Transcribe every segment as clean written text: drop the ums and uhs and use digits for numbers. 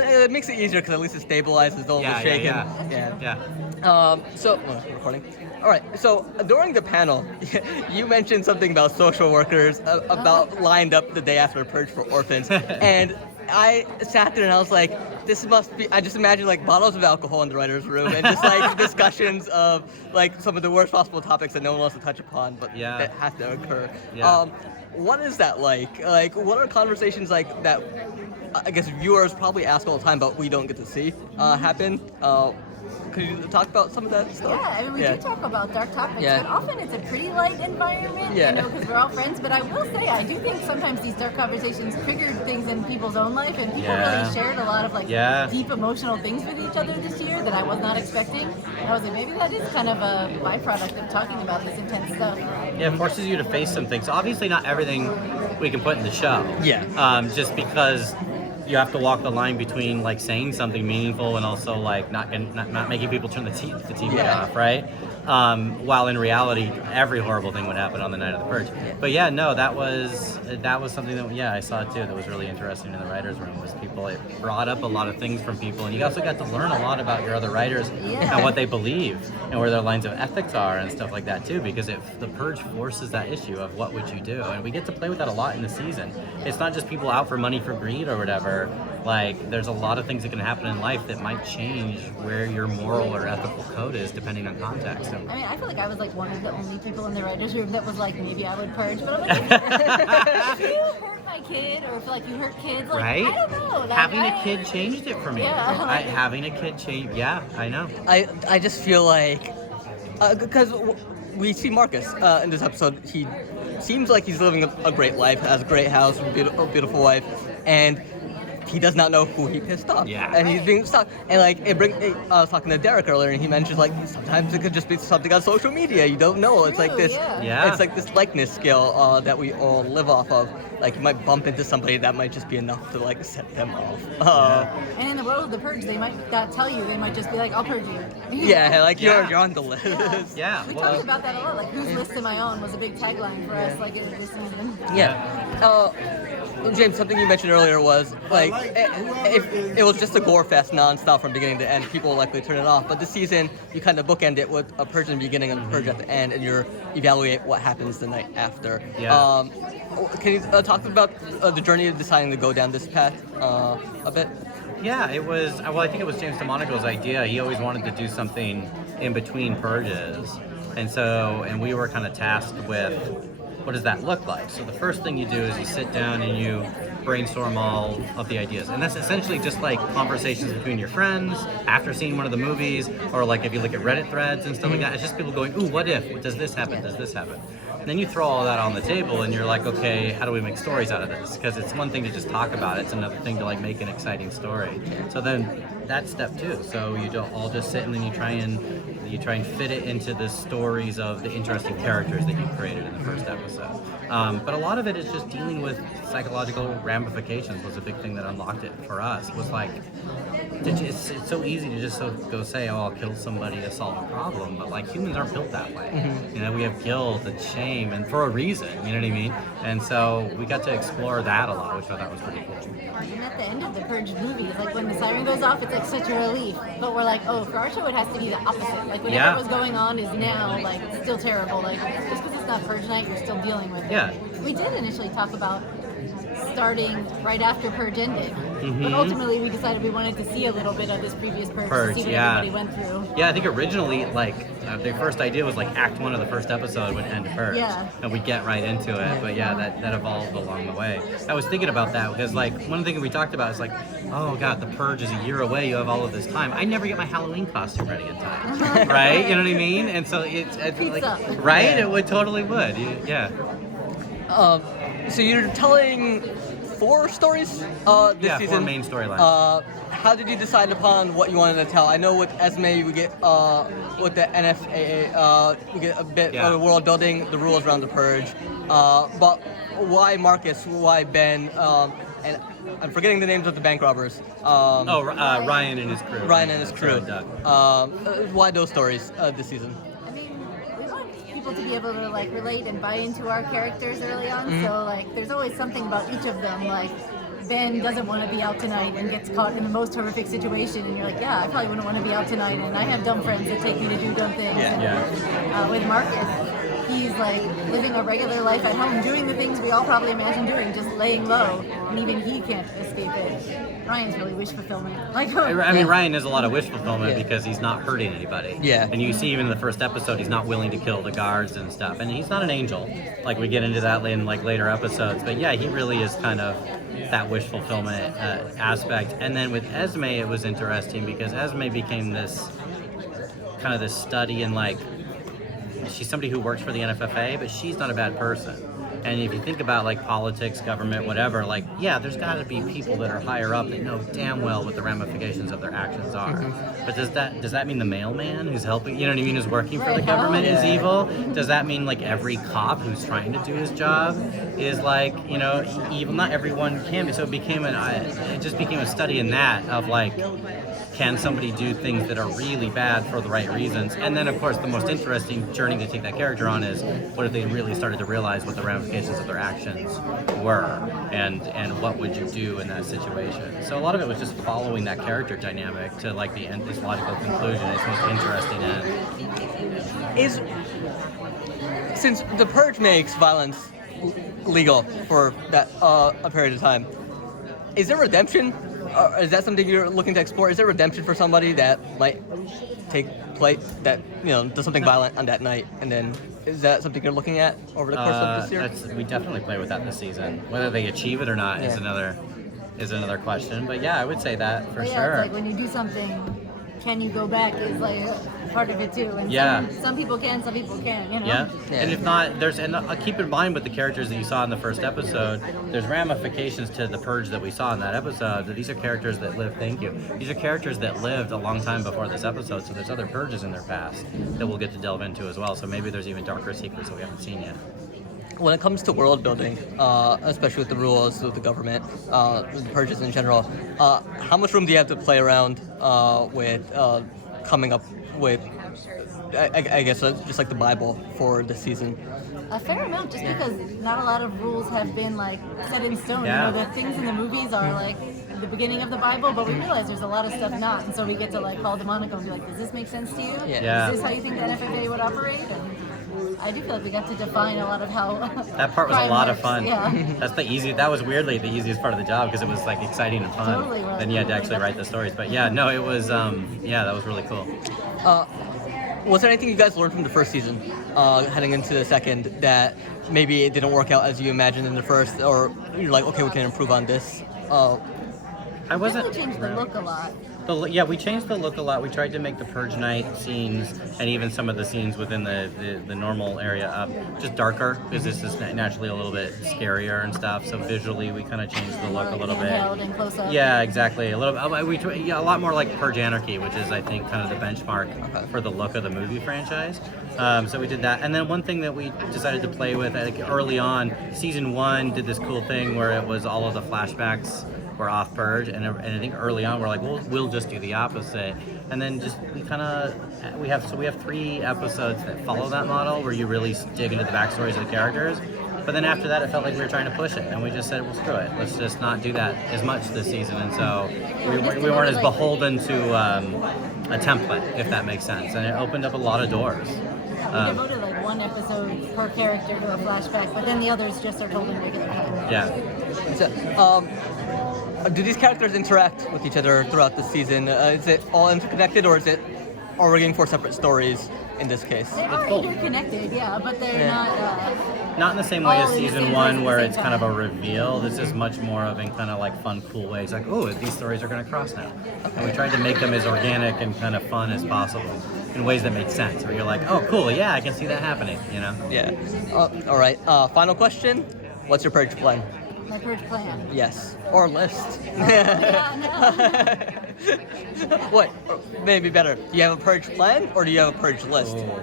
It makes it easier because at least it stabilizes all the shaking. So, recording. All right. So during the panel, you mentioned something about social workers about lined up the day after Purge for orphans, and I sat there and I was like, this must be. I just imagine like bottles of alcohol in the writers' room and just like discussions of like some of the worst possible topics that no one wants to touch upon, but that has to occur. What is that like? Like, what are conversations like that? I guess viewers probably ask all the time, but we don't get to see happen. Could you talk about some of that stuff? Yeah, I mean, we do talk about dark topics, but often it's a pretty light environment, because we're all friends. But I will say, I do think sometimes these dark conversations triggered things in people's own life, and people really shared a lot of like deep emotional things with each other this year that I was not expecting. And I was like, maybe that is kind of a byproduct of talking about this intense stuff. Yeah, it forces you to face some things. Obviously, not everything we can put in the show. Just because you have to walk the line between like saying something meaningful and also like not making people turn the TV off, right? While in reality, every horrible thing would happen on the night of the Purge. But that was something that I saw too. That was really interesting in the writers' room. Was people it brought up a lot of things from people, and you also got to learn a lot about your other writers and what they believe and where their lines of ethics are and stuff like that too. Because if the Purge forces that issue of what would you do, and we get to play with that a lot in the season. It's not just people out for money for greed or whatever. Like, there's a lot of things that can happen in life that might change where your moral or ethical code is depending on context. I mean, I feel like I was like one of the only people in the writers' room that was like, maybe I would purge, but I'm like, if you hurt my kid, or if like you hurt kids, like I don't know. Like, having a kid changed it for me. Having a kid changed. Yeah, I know. I just feel like because we see Marcus in this episode. He seems like he's living a great life, has a great house, a beautiful wife, and he does not know who he pissed off. And he's being stuck. And like I was talking to Derek earlier, and he mentioned like sometimes it could just be something on social media. You don't know. It's like this. It's like this likeness skill that we all live off of. Like you might bump into somebody that might just be enough to like set them off. And in the world of the Purge, they might not tell you. They might just be like, "I'll purge you." You're on the list. We talked about that a lot. Like, whose list am I on was a big tagline for us. Like in this season. James, something you mentioned earlier was like if it was just a gore fest nonstop from beginning to end, people will likely turn it off. But this season, you kind of bookend it with a Purge in the beginning and a Purge at the end, and you evaluate what happens the night after. Can you talk about the journey of deciding to go down this path a bit? Yeah, it was. Well, I think it was James DeMonico's idea. He always wanted to do something in between Purges, and we were kind of tasked with, what does that look like? So the first thing you do is you sit down and you brainstorm all of the ideas. And that's essentially just like conversations between your friends after seeing one of the movies, or like if you look at Reddit threads and stuff like that, it's just people going, ooh, what if? Does this happen? Does this happen? And then you throw all that on the table and you're like, okay, how do we make stories out of this? Because it's one thing to just talk about it, it's another thing to like make an exciting story. So then that's step two. So you don't all just sit and then you try and fit it into the stories of the interesting characters that you created in the first episode. But a lot of it is just dealing with psychological ramifications was a big thing that unlocked it for us. Was like, it's so easy to just go say, oh, I'll kill somebody to solve a problem, but like humans aren't built that way. You know, we have guilt and shame, and for a reason, you know what I mean? And so we got to explore that a lot, which I thought was pretty cool. And at the end of the Purge movies, like when the siren goes off, it's like such a relief. But we're like, oh, for our show, it has to be the opposite. Like whatever was going on is now like still terrible. Like just because it's not Purge night, you're still dealing with it. We did initially talk about starting right after Purge ended. But ultimately we decided we wanted to see a little bit of this previous Purge to see what everybody went through. Yeah, I think originally the first idea was like Act 1 of the first episode would end Purge. And we'd get right into it. But that evolved along the way. I was thinking about that because like one thing we talked about is like, oh god, the Purge is a year away, you have all of this time. I never get my Halloween costume ready in time. Right? You know what I mean? And so it's like, right? It would totally would. So you're telling 4 stories this season. 4 main storylines. How did you decide upon what you wanted to tell? I know with Esme we get with the NFAA we get a bit of world building, the rules around the Purge. But why Marcus? Why Ben? And I'm forgetting the names of the bank robbers. Ryan and his crew. Ryan and his crew. Why those stories this season? To be able to like relate and buy into our characters early on, so like there's always something about each of them. Like Ben doesn't want to be out tonight and gets caught in the most horrific situation, and you're like, yeah, I probably wouldn't want to be out tonight, and I have dumb friends that take me to do dumb things. And, with Marcus, he's like living a regular life at home, doing the things we all probably imagine doing, just laying low, and even he can't escape it. Ryan's really wish fulfillment. Like, I mean, Ryan is a lot of wish fulfillment because he's not hurting anybody. Yeah. And you see even in the first episode, he's not willing to kill the guards and stuff. And he's not an angel. Like, we get into that in like later episodes. But yeah, he really is kind of that wish fulfillment aspect. And then with Esme, it was interesting because Esme became this kind of this study in like, she's somebody who works for the NFFA, but she's not a bad person. And if you think about like politics, government, whatever, like, yeah, there's got to be people that are higher up that know damn well what the ramifications of their actions are. But does that mean the mailman who's helping, you know what I mean, who's working for the government is evil? Does that mean like every cop who's trying to do his job is like, you know, evil? Not everyone can be. So it just became a study in that of like, can somebody do things that are really bad for the right reasons? And then, of course, the most interesting journey to take that character on is what if they really started to realize what the ramifications of their actions were, and what would you do in that situation? So a lot of it was just following that character dynamic to like the end, this logical conclusion. It's most interesting end. Since the Purge makes violence legal for that a period of time, is there redemption? Is that something you're looking to explore? Is there redemption for somebody that might take place, that, you know, does something violent on that night, and then is that something you're looking at over the course of this year? We definitely play with that this season. Whether they achieve it or not is another question. But yeah, I would say that for sure. It's like when you do something, can you go back is like part of it too. And some people can, some people can't, you know? Yeah. And if not, keep in mind with the characters that you saw in the first episode, there's ramifications to the Purge that we saw in that episode. These are characters that lived, these are characters that lived a long time before this episode, so there's other Purges in their past that we'll get to delve into as well. So maybe there's even darker secrets that we haven't seen yet. When it comes to world building, especially with the rules of the government, the Purges in general, how much room do you have to play around with coming up with, I guess, just like the Bible for the season? A fair amount, just because not a lot of rules have been like set in stone. Yeah. You know, the things in the movies are like the beginning of the Bible, but we realize there's a lot of stuff not, and so we get to like call to Monica and be like, does this make sense to you? Yeah. Is this how you think the NFFA would operate? And I do feel like we got to define a lot of how that part was a lot of fun. Yeah. That was weirdly the easiest part of the job because it was like exciting and fun. Totally. Then you had to actually write the stories. But yeah, no, it was that was really cool. Was there anything you guys learned from the first season, heading into the second, that maybe it didn't work out as you imagined in the first, or you're like, okay, we can improve on this? I wasn't. We changed the look a lot. We changed the look a lot. We tried to make the Purge night scenes and even some of the scenes within the normal area just darker, because this is naturally a little bit scarier and stuff. So visually, we kind of changed the look a little bit. And close up. Yeah, exactly. A little. A lot more like Purge Anarchy, which is I think kind of the benchmark for the look of the movie franchise. So we did that, and then one thing that we decided to play with early on, season 1 did this cool thing where it was all of the flashbacks were off Purge, and I think early on we're like, we'll just do the opposite, and then we have 3 episodes that follow that model where you really dig into the backstories of the characters. But then after that, it felt like we were trying to push it, and we just said, well, screw it, let's just not do that as much this season. And so we weren't as beholden to a template, if that makes sense, and it opened up a lot of doors. We devoted like 1 episode per character to a flashback, but then the others just are told in regular time. Yeah. So, do these characters interact with each other throughout the season? Is it all interconnected, or is it arguing for separate stories in this case? They are interconnected, but they're not in the same way as season 1 where it's kind of a time. reveal. This is much more of in kind of like fun, cool ways. Like, oh, these stories are going to cross now. And we tried to make them as organic and kind of fun as possible in ways that make sense. Where you're like, oh, cool, yeah, I can see that happening, you know? Yeah. All right. Final question. What's your Purge plan? My Purge plan. Yes. Or list. No. What? Maybe better. Do you have a Purge plan, or do you have a Purge list? Oh.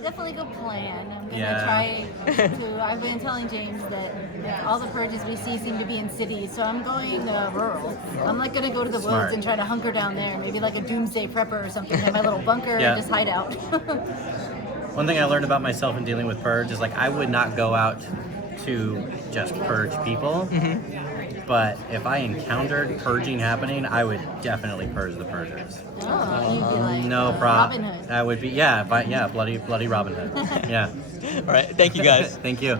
Definitely a good plan. I'm gonna try to. I've been telling James that all the Purges we see seem to be in cities, so I'm going rural. I'm like gonna go to the woods and try to hunker down there, maybe like a doomsday prepper or something. Have my little bunker and just hide out. One thing I learned about myself in dealing with Purge is like I would not go out to just purge people. But if I encountered purging happening, I would definitely purge the purgers. Oh, you'd be like No Robin problem. Hood. I would be, bloody Robin Hood. Yeah. All right, thank you guys. Thank you.